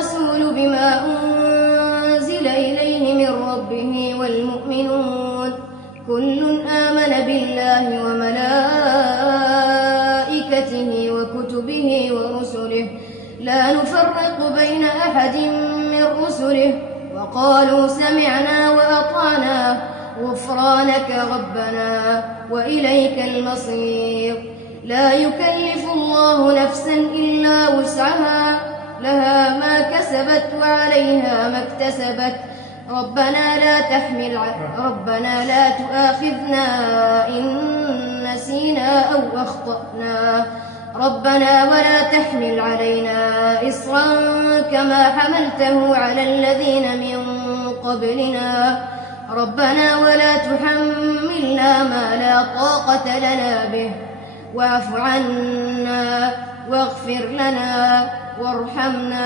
الرسول بما أنزل إليه من ربه والمؤمنون كل آمن بالله وملائكته وكتبه ورسله لا نفرق بين أحد من رسله وقالوا سمعنا وأطعنا غفرانك ربنا وإليك المصير لا يكلف الله نفسا إلا وسعها لها ما كسبت وعليها ما اكتسبت ربنا لا تؤاخذنا إن نسينا أو أخطأنا ربنا ولا تحمل علينا إصرا كما حملته على الذين من قبلنا ربنا ولا تحملنا ما لا طاقة لنا به واعف عنا واغفر لنا وارحمنا